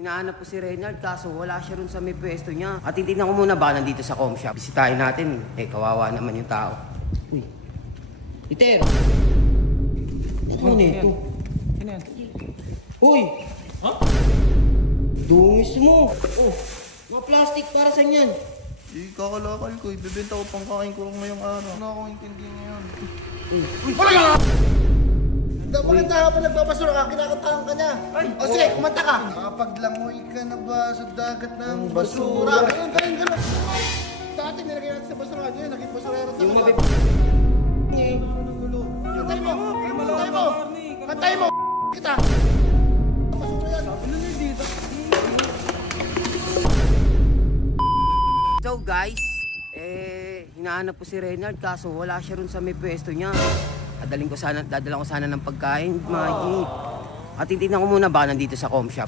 Hinahanap ko si Reynald kaso wala siya rin sa may pwesto niya. At titignan ko muna ba nandito sa com shop. Bisitahin natin. Kawawa naman yung tao. Uy. Iter! Ano nito? Sino yan? Uy! Ha? Dungis mo! Oh, mga plastic para saan yan? Kakalakal ko. Ibibenta ko pang kain ko ngayong araw. Ano ako intindi ngayon? Uy! Maganda ka pa nagbabasura ka, kinakantahan ka niya. O sige, kumanta ka. Nakapaglangoy ka na ba sa dagat ng basura? Ganun. Dati nilagay natin sa basura niya, naging basurero talaga. Yung mabib... Kantay mo! Kantay mo! Kantay mo! Kita! Basura yan. So guys, hinahanap ko si Reynald kaso wala siya rin sa may pwesto niya. Dadalang ko sana ng pagkain, Maggie. At titignan ko muna ba nandito sa com shop.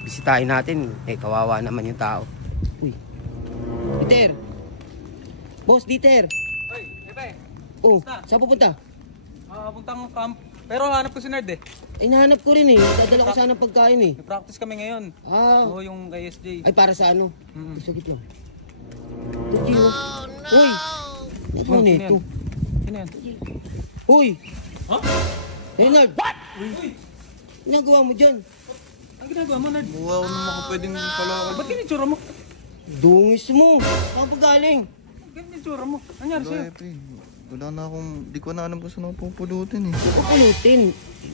Bisitahin natin. Kawawa naman yung tao. Uy. Dieter! Boss, Dieter! Hoy, Epe! Oh, saan pupunta? Puntang camp. Pero hanap ko si Nerd eh. Nahanap ko rin eh. Dadala ko sana ng pagkain eh. May practice kami ngayon. Oo, yung KSJ. Ay, para sa ano? Sagit lang. Tuki, Oh no! Uy! Ano nito? Sino yan? Uy! Ha? Reynald! What? Uy! Ginagawa mo dyan? Ang ginagawa mo, Nerd? Mukha ko naman ako pwedeng kalakal. Ba't ganyan tsura mo? Dungis mo! Saan pa galing? Ganyan tsura mo. Nangyari sa'yo? Wala na akong, di ko na alam kung saan ako pupulutin eh. Huwag ko pulutin.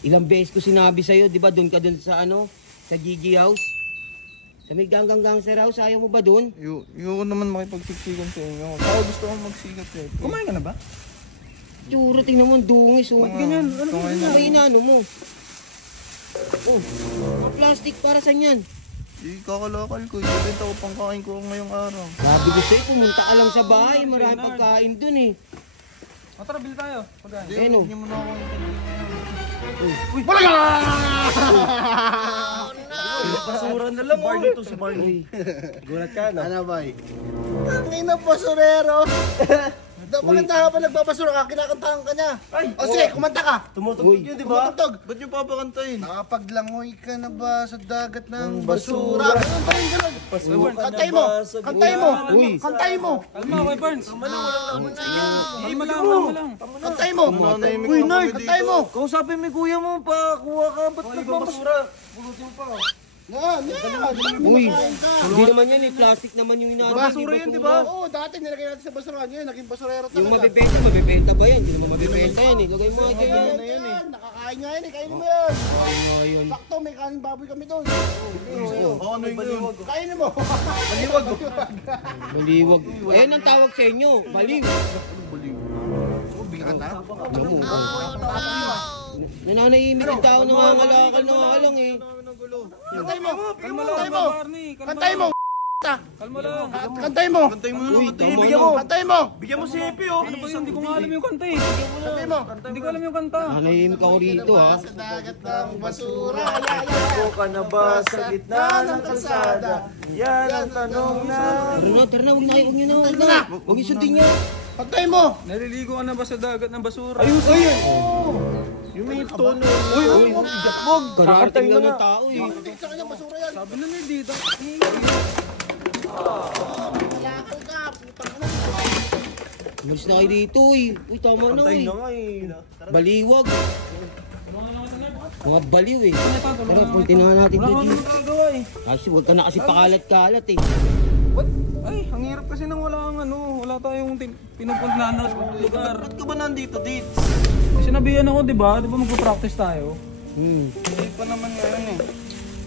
Ilang beses ko sinabi sa'yo, di ba doon ka doon sa ano? Sa Gigi House? Sa may ganggang gangster house, ayaw mo ba doon? Ayoko naman makipagsiksikan sa inyo. Ako gusto kong magsikat eh. Kumain ka na ba? Tsura, tingnan mo, dungis oh. Ba't ganyan? Ano ba Ano ba inano mo? Oh, mga plastic para saan yan? Kakalakal ko. Ibibenta ko pang kain ko ngayong araw. Sabi ko sa'yo, pumunta ka lang sa bahay, marami pagkain doon eh. Tara, bili tayo. Pagkain. Hindi, Ano? huwag niyo muna ako intindi ngayon. Uy! Basura na lang Barney to si Barney. Gulat ka na? Ano ba? Ang ina basurero! Maganda ka pa nagbabasura ka, kinakantahan ka niya. O sige, kumanta ka. Tumutugtog yun, di ba? Tumutugtog. Ba't niyo papakantayin? Nakapaglangoy ka na ba sa dagat ng basura? Ganun. Kantay mo! Kantay mo! Uy. Kantay mo! Kalma, White Burns. Kalma lang. Kantay mo! Nanahimik Uy, na Nard! kami Kantay dito. mo! Kausapin mo kuya mo pa. Kuha ka. Ba't nagbabasura? Yan! Uy, Kain ka! hindi naman yan eh, plastic naman yung inaano. Basura yan, di ba? Oo, dati nilagay natin sa basura niya, naging basurero talaga. Yung mabibenta ba yan? Hindi naman mabibenta yan eh. Lagay mo nga dyan. Yan na yan eh. Nakakain nga yan eh, kainin mo yan. Ayun. Sakto, may kaning baboy kami doon. Oo, ano yun? Kainin mo. Baliwag. Ayun ang tawag sa inyo. Baliw. Bigat na? Alam mo. Nananahimik ang tao nangangalakal na lang eh. Kantay mo! Kalma lang, Kantay mo! Barney. Kantay mo! Kalma lang. Kantay mo! Kantay mo Uy, naman. tama Bigyan na. mo! Kantay mo! Bigyan mo si Epi oh. Ano ba yun? Hindi ko nga alam yung kanta eh. Kantay mo! Hindi ko alam yung kanta. Nananahimik ako rito ha. Sa dagat ng basura. Ako ka na ba sa gitna ng kalsada? Yan ang tanong na. Tara na, huwag na kayo. Huwag nyo na, huwag na. Huwag isundin nyo. Kantay mo! Naliligo ka na ba sa dagat ng basura? Yung may tono. Uy, kararating lang ng tao eh. Sa kanya basura yan. Sabi na Nerd dito. Kalakal ka! Putang na! Umalis na kayo dito eh. Uy, tama na eh. Baliwag. Mga baliw eh. Tara, puntin na nga natin Wala ito ka dito. nang gagawa eh. Kasi huwag ka na kasi pakalat-kalat eh. What? Ay, ang hirap kasi nang wala tayong pinupuntahan na lugar. Ba't ka ba nandito, Dit? Sinabihan ako, di ba? Di ba magpa-practice tayo? Hindi pa naman ngayon eh.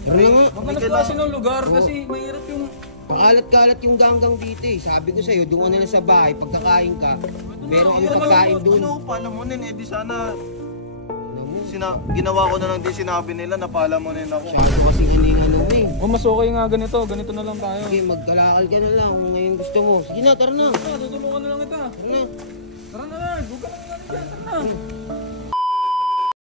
Tara na nga. Maghanap kasi ng lugar kasi mahirap yung... Pakalat-kalat yung ganggang dito eh. Sabi ko sa'yo, doon ka na lang sa bahay. Pagkakain ka, meron kami pagkain doon. Ano, palamunin eh. Di sana... Ginawa ko na lang din sinabi nila na palamunin ako. Masyado kasing ano mo eh. Oh, mas okay nga ganito. Ganito na lang tayo. Sige, magkalakal ka na lang kung ngayon gusto mo. Sige na, tara na. Tutulungan na lang kita. Tara na. Tara na, Nerd. Huwag ka lang dyan. Tara na.